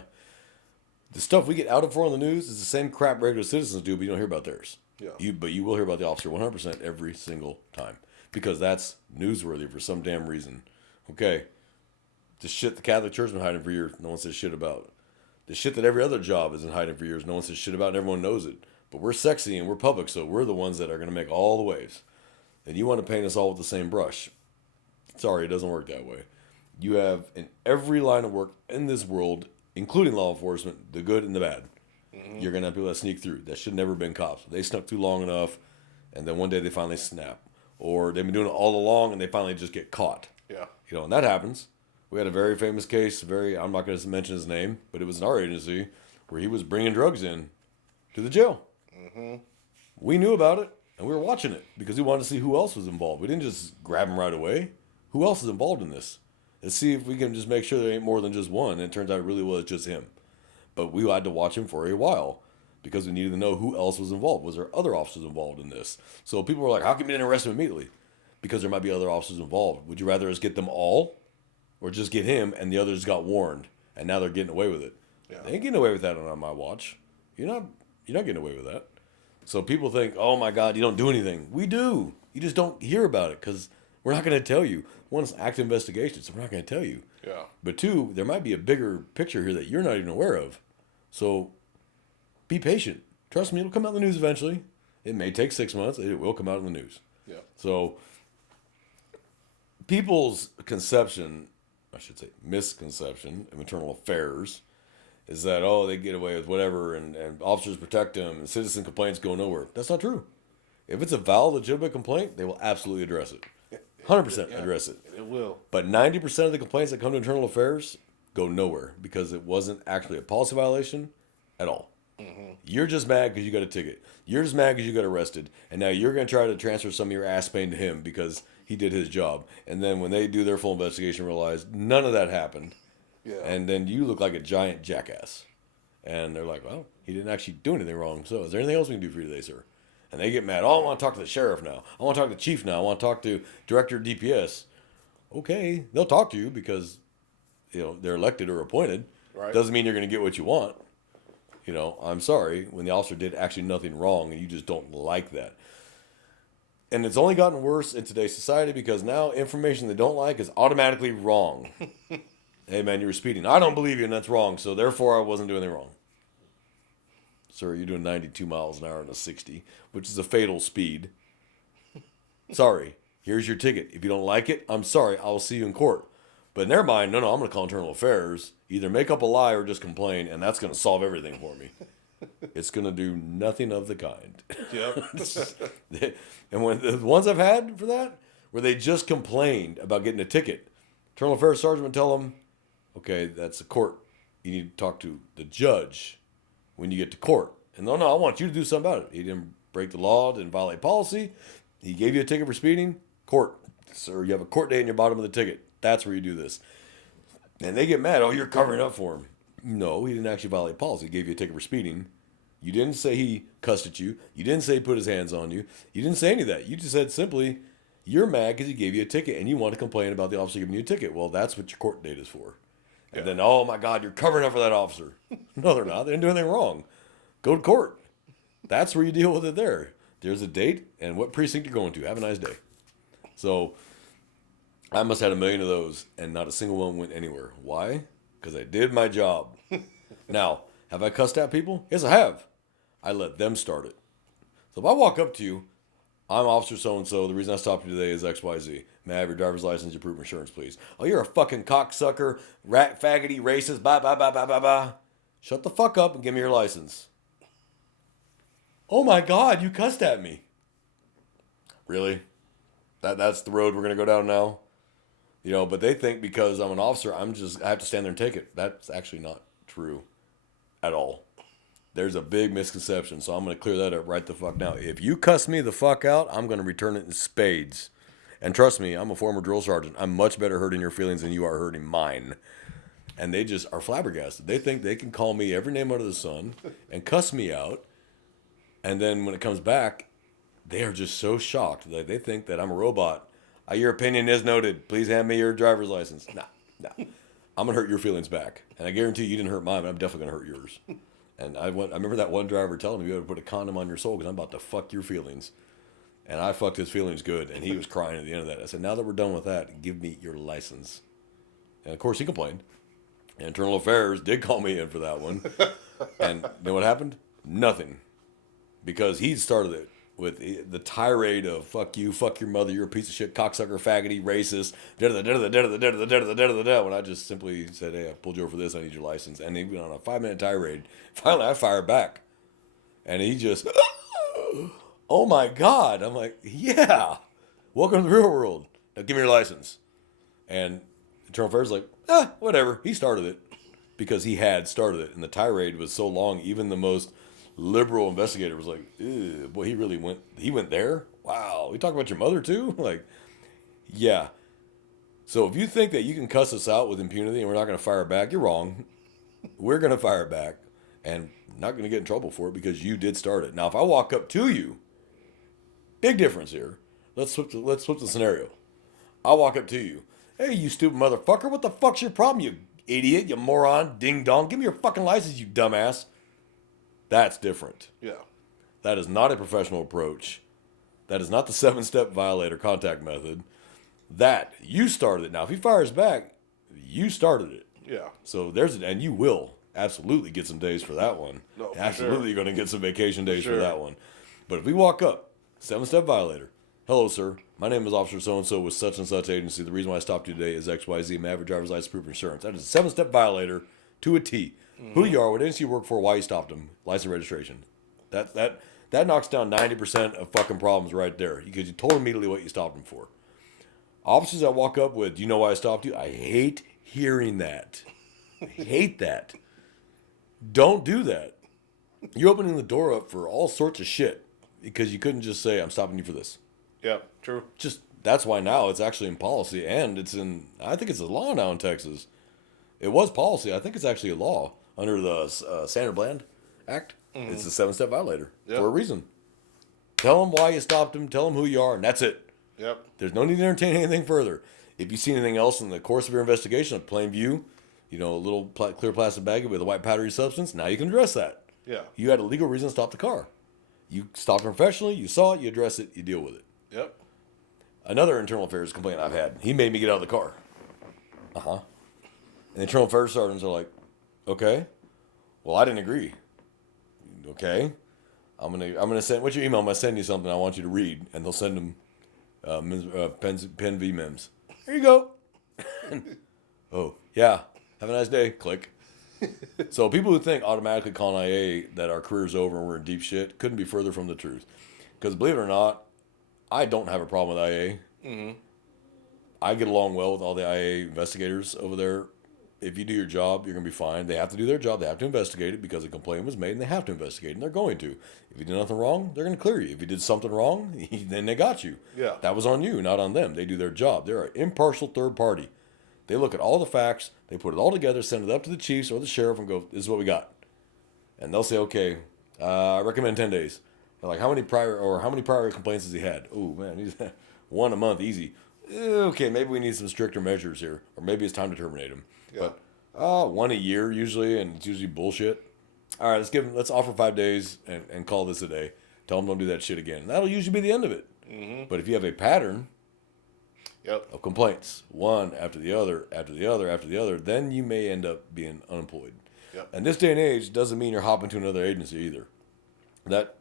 The stuff we get outed for on the news is the same crap regular citizens do, but you don't hear about theirs. Yeah. But you will hear about the officer 100% every single time. Because that's newsworthy for some damn reason. Okay. The shit the Catholic Church has been hiding for years, no one says shit about. The shit that every other job has been hiding for years, no one says shit about, and everyone knows it. But we're sexy and we're public, so we're the ones that are going to make all the waves. And you want to paint us all with the same brush. Sorry, it doesn't work that way. You have, in every line of work in this world, including law enforcement, the good and the bad. You're going to have people that sneak through. That should never have been cops. They snuck through long enough, and then one day they finally snap. Or they've been doing it all along, and they finally just get caught. Yeah. And that happens. We had a very famous case, I'm not going to mention his name, but it was in our agency, where he was bringing drugs in to the jail. We knew about it, and we were watching it, because we wanted to see who else was involved. We didn't just grab him right away. Who else is involved in this? Let's see if we can just make sure there ain't more than just one. And it turns out it really was just him. But we had to watch him for a while because we needed to know who else was involved. Was there other officers involved in this? So people were like, how come you didn't arrest him immediately? Because there might be other officers involved. Would you rather us get them all or just get him and the others got warned and now they're getting away with it? Yeah. They ain't getting away with that on my watch. You're not getting away with that. So people think, oh my God, you don't do anything. We do. You just don't hear about it because we're not going to tell you. One, it's active investigation, so we're not going to tell you. Yeah. But two, there might be a bigger picture here that you're not even aware of. So be patient. Trust me, it'll come out in the news eventually. It may take 6 months. It will come out in the news. Yeah. So people's misconception of internal affairs is that, oh, they get away with whatever and officers protect them and citizen complaints go nowhere. That's not true. If it's a valid, legitimate complaint, they will absolutely address it. 100% address it. It will. But 90% of the complaints that come to internal affairs go nowhere because it wasn't actually a policy violation at all. You're just mad because you got a ticket. You're just mad because you got arrested. And now you're going to try to transfer some of your ass pain to him because he did his job. And then when they do their full investigation, realize none of that happened. Yeah. And then you look like a giant jackass. And they're like, well, he didn't actually do anything wrong. So is there anything else we can do for you today, sir? And they get mad. Oh, I want to talk to the sheriff now. I want to talk to the chief now. I want to talk to director of DPS. Okay, they'll talk to you because they're elected or appointed. Right. Doesn't mean you're going to get what you want. I'm sorry when the officer did actually nothing wrong and you just don't like that. And it's only gotten worse in today's society because now information they don't like is automatically wrong. Hey man, you were speeding. I don't believe you and that's wrong. So therefore I wasn't doing anything wrong. Sir, you're doing 92 miles an hour in a 60, which is a fatal speed. Sorry, here's your ticket. If you don't like it, I'm sorry, I will see you in court. But in their mind, no, I'm going to call internal affairs, either make up a lie or just complain, and that's going to solve everything for me. It's going to do nothing of the kind. Yep. And when the ones I've had for that, where they just complained about getting a ticket, internal affairs sergeant would tell them, okay, that's a court. You need to talk to the judge when you get to court. And no, I want you to do something about it. He didn't break the law, didn't violate policy. He gave you a ticket for speeding. Court. Sir, you have a court date in your bottom of the ticket. That's where you do this. And they get mad. Oh, you're covering up for him. No, he didn't actually violate policy. He gave you a ticket for speeding. You didn't say he cussed at you. You didn't say he put his hands on you. You didn't say any of that. You just said simply, you're mad because he gave you a ticket and you want to complain about the officer giving you a ticket. Well, that's what your court date is for. And then, oh my God, you're covering up for that officer. No, they're not. They didn't do anything wrong. Go to court. That's where you deal with it there. There's a date and what precinct you're going to. Have a nice day. So I must have had 1 million of those and not a single one went anywhere. Why? Because I did my job. Now, have I cussed at people? Yes, I have. I let them start it. So if I walk up to you, I'm Officer so-and-so. The reason I stopped you today is XYZ. May I have your driver's license, your proof of insurance, please? Oh, you're a fucking cocksucker, rat, faggoty, racist, blah, blah, blah, blah, blah, blah. Shut the fuck up and give me your license. Oh my God, you cussed at me. Really? That's the road we're going to go down now? You know, but they think because I'm an officer, I have to stand there and take it. That's actually not true at all. There's a big misconception, so I'm going to clear that up right the fuck now. If you cuss me the fuck out, I'm going to return it in spades. And trust me, I'm a former drill sergeant. I'm much better hurting your feelings than you are hurting mine. And they just are flabbergasted. They think they can call me every name under the sun and cuss me out. And then when it comes back, they are just so shocked that they think that I'm a robot. Your opinion is noted. Please hand me your driver's license. Nah. I'm going to hurt your feelings back. And I guarantee you didn't hurt mine, but I'm definitely going to hurt yours. And I remember that one driver telling me, you got to put a condom on your soul because I'm about to fuck your feelings. And I fucked his feelings good. And he was crying at the end of that. I said, now that we're done with that, give me your license. And of course he complained. And Internal Affairs did call me in for that one. And you know what happened? Nothing. Because he started it with the tirade of fuck you, fuck your mother, you're a piece of shit, cocksucker, faggoty, racist, when I just simply said, hey, I pulled you over for this, I need your license. And he went on a 5-minute tirade. Finally, I fired back. And he just, oh my God. I'm like, yeah, welcome to the real world. Now give me your license. And Internal Affairs like, whatever. He started it because he had started it. And the tirade was so long, even the most liberal investigator was like, boy, he went there? Wow. We talk about your mother too? Like, yeah. So if you think that you can cuss us out with impunity and we're not going to fire back, you're wrong. We're going to fire back and not going to get in trouble for it because you did start it. Now, if I walk up to you, big difference here. Let's flip the scenario. I walk up to you. Hey, you stupid motherfucker. What the fuck's your problem, you idiot, you moron, ding dong. Give me your fucking license, you dumbass. That's different. Yeah. That is not a professional approach. That is not the 7-step violator contact method. That, you started it. Now, if he fires back, you started it. Yeah. So and you will absolutely get some days for that one. No, absolutely, sure. You're going to get some vacation days Sure. for that one. But if we walk up, 7-step violator. Hello, sir. My name is Officer So-and-so with such and such agency. The reason why I stopped you today is XYZ. May I have a driver's license, proof of insurance? That is a 7-step violator to a T. Mm-hmm. Who you are, what agency you work for, why you stopped him, license registration. That knocks down 90% of fucking problems right there because you told immediately what you stopped him for. Officers that walk up with, do you know why I stopped you? I hate hearing that. I hate that. Don't do that. You're opening the door up for all sorts of shit because you couldn't just say, I'm stopping you for this. Yeah, true. That's why now it's actually in policy and I think it's a law now in Texas. It was policy. I think it's actually a law under the Sanders Bland Act. Mm-hmm. It's a 7-step violator for a reason. Tell them why you stopped him. Tell them who you are, and that's it. Yep. There's no need to entertain anything further. If you see anything else in the course of your investigation, of plain view, a little clear plastic bag with a white powdery substance, now you can address that. Yeah. You had a legal reason to stop the car. You stopped professionally. You saw it. You address it. You deal with it. Yep. Another internal affairs complaint I've had. He made me get out of the car. And the internal affairs sergeants are like, okay, well, I didn't agree. Okay, I'm gonna send. What's your email? I'm gonna send you something I want you to read, and they'll send them pen v mems. Here you go. Oh yeah, have a nice day. Click. So people who think automatically calling IA that our career's over and we're in deep shit couldn't be further from the truth. Because believe it or not, I don't have a problem with IA. Mm-hmm. I get along well with all the IA investigators over there. If you do your job, you're going to be fine. They have to do their job. They have to investigate it because a complaint was made, and they have to investigate it, and they're going to. If you did nothing wrong, they're going to clear you. If you did something wrong, then they got you. Yeah. That was on you, not on them. They do their job. They're an impartial third party. They look at all the facts, they put it all together, send it up to the chiefs or the sheriff, and go, this is what we got. And they'll say, okay, I recommend 10 days. They're like, how many prior complaints has he had? Oh, man, he's one a month, easy. Okay, maybe we need some stricter measures here, or maybe it's time to terminate him. Yeah. But one a year usually, and it's usually bullshit. All right, let's offer 5 days and call this a day. Tell them don't do that shit again. That'll usually be the end of it. Mm-hmm. But if you have a pattern of complaints, one after the other, after the other, after the other, then you may end up being unemployed. Yep. And this day and age doesn't mean you're hopping to another agency either. That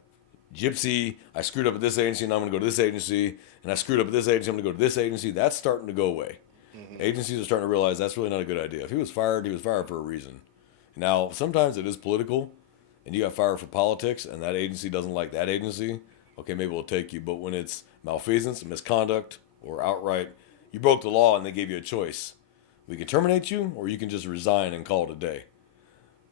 gypsy, I screwed up at this agency, and I'm going to go to this agency, and I screwed up at this agency, I'm going to go to this agency, that's starting to go away. Mm-hmm. Agencies are starting to realize that's really not a good idea. If he was fired for a reason. Now, sometimes it is political, and you got fired for politics, and that agency doesn't like that agency, okay, maybe we'll take you. But when it's malfeasance, misconduct, or outright, You broke the law and they gave you a choice. We can terminate you, or you can just resign and call it a day.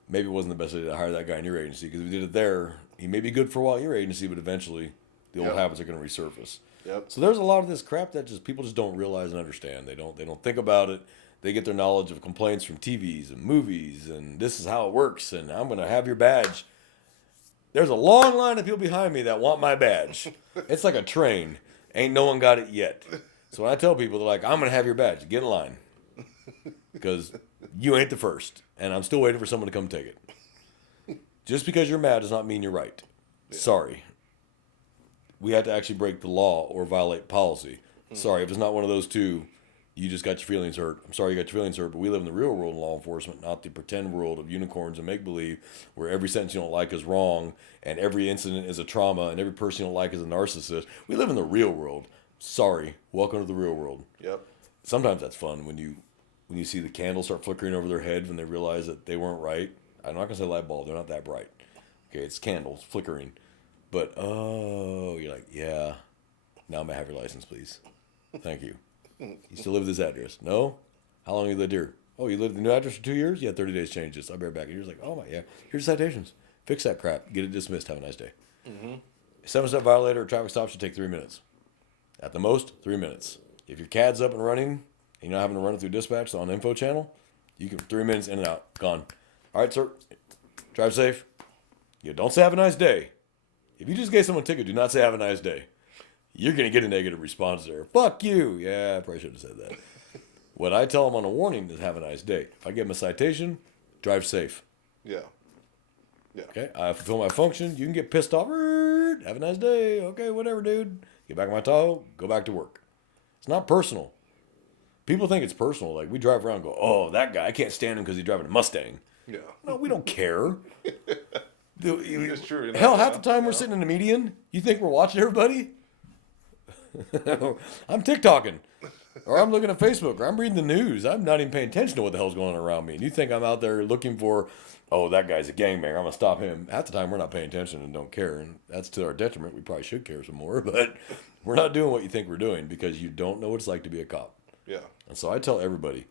Maybe it wasn't the best idea to hire that guy in your agency, because if we did it there, he may be good for a while at your agency, but eventually the old habits are going to resurface. Yep. So there's a lot of this crap that just people just don't realize and understand. They don't think about it. They get their knowledge of complaints from TVs and movies, and this is how it works, and I'm going to have your badge. There's a long line of people behind me that want my badge. It's like a train. Ain't no one got it yet. So when I tell people, they're like, I'm going to have your badge. Get in line. Because you ain't the first. And I'm still waiting for someone to come take it. Just because you're mad does not mean you're right. Yeah. Sorry. We had to actually break the law or violate policy. Sorry, if it's not one of those two, you just got your feelings hurt. I'm sorry you got your feelings hurt, but we live in the real world in law enforcement, not the pretend world of unicorns and make-believe, where every sentence you don't like is wrong, and every incident is a trauma, and every person you don't like is a narcissist. We live in the real world. Sorry. Welcome to the real world. Yep. Sometimes that's fun when you see the candles start flickering over their head when they realize that they weren't right. I'm not going to say light bulb. They're not that bright. Okay, it's candles flickering. But, oh, you're like, yeah. Now may I have your license, please? Thank you. You still live at this address? No? How long have you lived here? Oh, you lived at the new address for 2 years? Yeah, 30 days changed this. I'll be right back. And you're just like, oh, my, yeah. Here's citations. Fix that crap. Get it dismissed. Have a nice day. Mm-hmm. 7-step violator or traffic stop should take 3 minutes. At the most, 3 minutes. If your CAD's up and running, and you're not having to run it through dispatch on info channel, you can 3 minutes in and out. Gone. All right, sir. Drive safe. Yeah, don't say have a nice day. If you just gave someone a ticket, do not say have a nice day. You're going to get a negative response there. Fuck you. Yeah, I probably should have said that. What I tell them on a warning is have a nice day. If I give them a citation, drive safe. Yeah. Yeah. Okay, I fulfill my function. You can get pissed off. Have a nice day. Okay, whatever, dude. Get back in my Tahoe. Go back to work. It's not personal. People think it's personal. Like, we drive around and go, oh, that guy, I can't stand him because he's driving a Mustang. Yeah. No, we don't care. It's true. Hell, half the time we're sitting in the median. You think we're watching everybody? I'm TikToking. Or I'm looking at Facebook. Or I'm reading the news. I'm not even paying attention to what the hell's going on around me. And you think I'm out there looking for, oh, that guy's a gangbanger. I'm going to stop him. Half the time we're not paying attention and don't care. And that's to our detriment. We probably should care some more. But we're not doing what you think we're doing because you don't know what it's like to be a cop. Yeah. And so I tell everybody,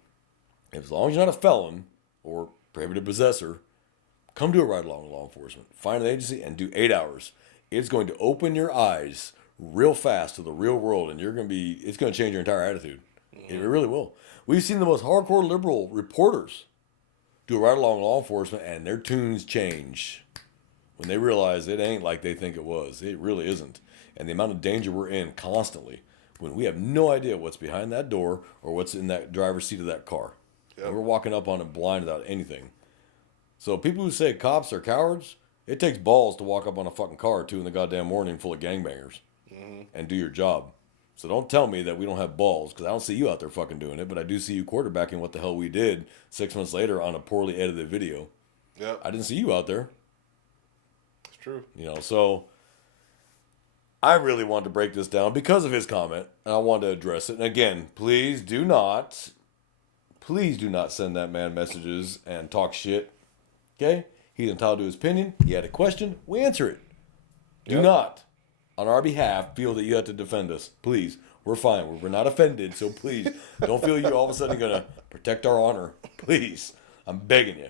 as long as you're not a felon or prohibited possessor, come do a ride-along with law enforcement. Find an agency and do 8 hours. It's going to open your eyes real fast to the real world, and it's going to change your entire attitude. Mm-hmm. It really will. We've seen the most hardcore liberal reporters do a ride-along with law enforcement, and their tunes change when they realize it ain't like they think it was. It really isn't. And the amount of danger we're in constantly when we have no idea what's behind that door or what's in that driver's seat of that car. Yep. And we're walking up on it blind without anything. So people who say cops are cowards, it takes balls to walk up on a fucking car at 2 in the goddamn morning full of gangbangers and do your job. So don't tell me that we don't have balls, because I don't see you out there fucking doing it, but I do see you quarterbacking what the hell we did 6 months later on a poorly edited video. Yep. I didn't see you out there. It's true. So I really wanted to break this down because of his comment, and I wanted to address it. And again, please do not send that man messages and talk shit. Okay? He's entitled to his opinion. He had a question. We answer it. Do not, on our behalf, feel that you have to defend us. Please. We're fine. We're not offended, so please don't feel you all of a sudden going to protect our honor. Please. I'm begging you.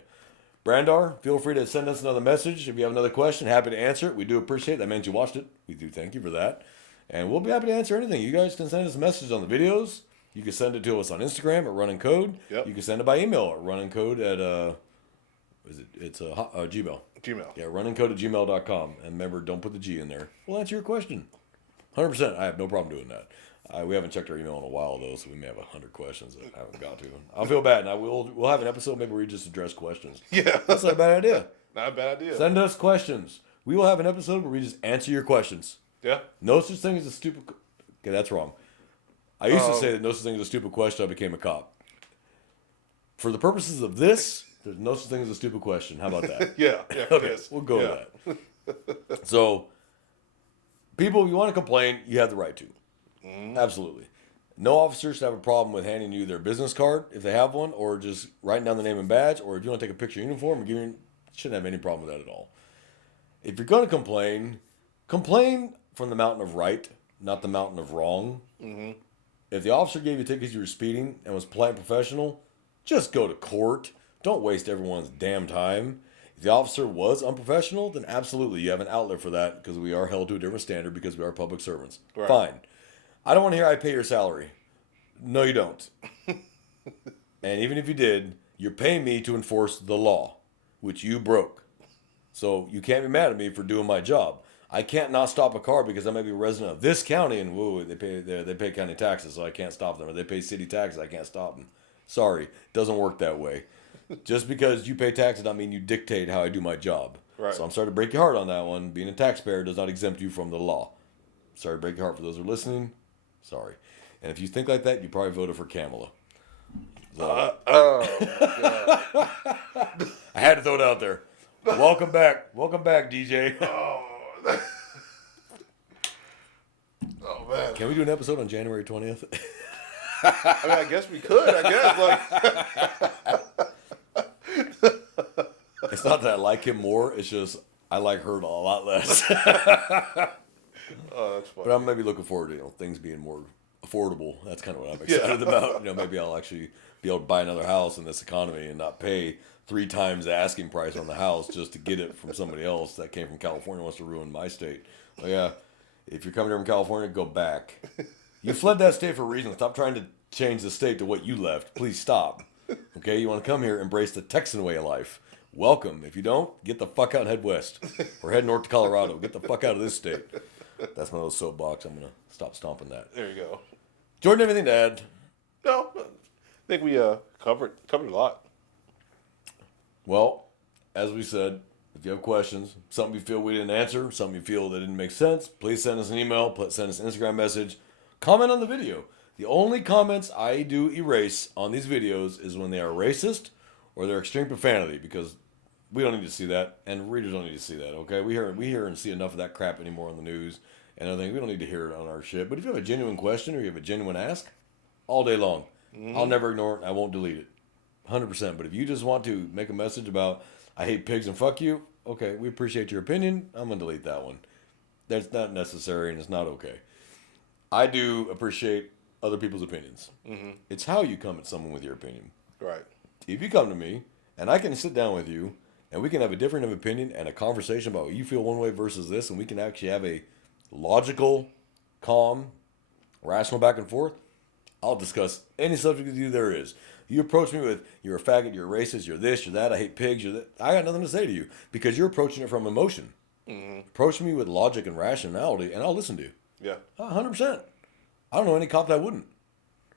Brandar, feel free to send us another message. If you have another question, happy to answer it. We do appreciate it. That means you watched it. We do thank you for that. And we'll be happy to answer anything. You guys can send us messages on the videos. You can send it to us on Instagram at Runnin Code. Yep. You can send it by email at runnincode at Gmail. Gmail. Yeah, runnincode@gmail.com. And remember, don't put the G in there. We'll answer your question. 100%. I have no problem doing that. We haven't checked our email in a while, though, so we may have 100 questions that I haven't got to. I'll feel bad, and we'll have an episode maybe where we just address questions. Yeah. That's not a bad idea. Not a bad idea. Send us questions. We will have an episode where we just answer your questions. Yeah. No such thing as a stupid... Okay, that's wrong. I used to say that no such thing as a stupid question. I became a cop. For the purposes of this, there's no such thing as a stupid question. How about that? Yeah. Okay, we'll go with that. So, people, if you want to complain, you have the right to. Absolutely. No officer should have a problem with handing you their business card, if they have one, or just writing down the name and badge, or if you want to take a picture of your uniform, shouldn't have any problem with that at all. If you're going to complain from the mountain of right, not the mountain of wrong. Mm-hmm. if the officer gave you tickets you were speeding and was polite and professional, just go to court. Don't waste everyone's damn time. If the officer was unprofessional, then absolutely you have an outlet for that because we are held to a different standard because we are public servants. Right. Fine. I don't want to hear I pay your salary. No, you don't. And even if you did, you're paying me to enforce the law, which you broke. So you can't be mad at me for doing my job. I can't not stop a car because I may be a resident of this county and whoa, they pay county taxes, so I can't stop them. Or they pay city taxes, I can't stop them. Sorry, it doesn't work that way. Just because you pay taxes doesn't mean you dictate how I do my job. Right. So I'm sorry to break your heart on that one. Being a taxpayer does not exempt you from the law. Sorry to break your heart for those who are listening. Sorry. And if you think like that, you probably voted for Kamala. So, God. I had to throw it out there. Welcome back, DJ. Oh man. Can we do an episode on January 20th? I mean, I guess we could. It's not that I like him more. It's just I like her a lot less. Oh, that's funny. But I'm maybe looking forward to things being more affordable. That's kind of what I'm excited about. Maybe I'll actually be able to buy another house in this economy and not pay 3 times the asking price on the house just to get it from somebody else that came from California wants to ruin my state. Well, yeah, if you're coming here from California, go back. You fled that state for a reason. Stop trying to change the state to what you left. Please stop. Okay, you want to come here, embrace the Texan way of life. Welcome. If you don't, get the fuck out and head west. Or head north to Colorado. Get the fuck out of this state. That's my little soapbox. I'm going to stop stomping that. There you go. Jordan, anything to add? No, I think we covered a lot. Well, as we said, if you have questions, something you feel we didn't answer, something you feel that didn't make sense, please send us an email, send us an Instagram message, comment on the video. The only comments I do erase on these videos is when they are racist or they're extreme profanity, because we don't need to see that, and readers don't need to see that, okay? We hear and see enough of that crap anymore on the news, and I think we don't need to hear it on our shit. But if you have a genuine question or you have a genuine ask, all day long, I'll never ignore it, I won't delete it. 100%. But if you just want to make a message about, I hate pigs and fuck you, okay, we appreciate your opinion, I'm going to delete that one. That's not necessary and it's not okay. I do appreciate other people's opinions. Mm-hmm. It's how you come at someone with your opinion. Right. If you come to me and I can sit down with you and we can have a different of opinion and a conversation about what you feel one way versus this, and we can actually have a logical, calm, rational back and forth, I'll discuss any subject with you there is. You approach me with, you're a faggot, you're a racist, you're this, you're that, I hate pigs, you're that. I got nothing to say to you because you're approaching it from emotion. Mm-hmm. Approach me with logic and rationality and I'll listen to you. Yeah. 100%. I don't know any cop that wouldn't.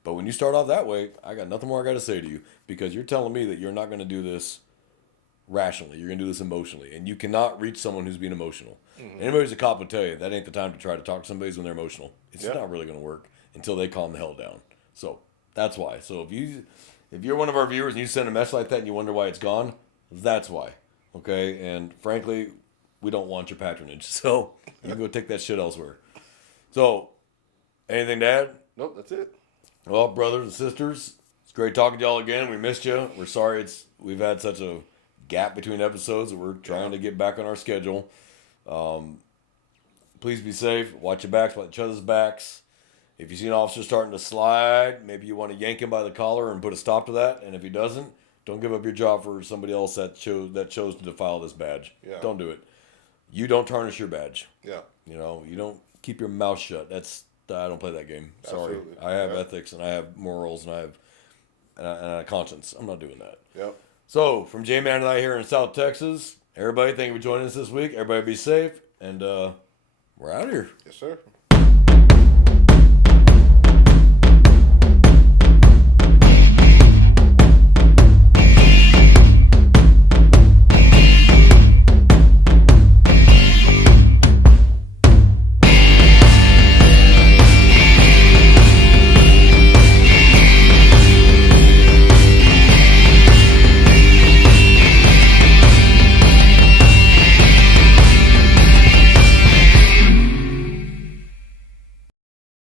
But when you start off that way, I got nothing more I got to say to you because you're telling me that you're not going to do this rationally. You're going to do this emotionally. And you cannot reach someone who's being emotional. Mm-hmm. Anybody who's a cop will tell you that ain't the time to try to talk to somebody when they're emotional. It's not really going to work until they calm the hell down. So that's why. So if you're one of our viewers and you send a message like that and you wonder why it's gone, that's why. Okay? And frankly, we don't want your patronage. So you can go take that shit elsewhere. So, anything to add? Nope, that's it. Well, brothers and sisters, it's great talking to y'all again. We missed you. We're sorry we've had such a gap between episodes that we're trying to get back on our schedule. Please be safe. Watch your backs, watch each other's backs. If you see an officer starting to slide, maybe you want to yank him by the collar and put a stop to that. And if he doesn't, don't give up your job for somebody else that chose to defile this badge. Yeah. Don't do it. You don't tarnish your badge. Yeah. You don't keep your mouth shut. I don't play that game. Sorry. Absolutely. I have ethics and I have morals and I have a conscience. I'm not doing that. Yep. So, from J-Man and I here in South Texas, everybody, thank you for joining us this week. Everybody be safe, and we're out of here. Yes, sir.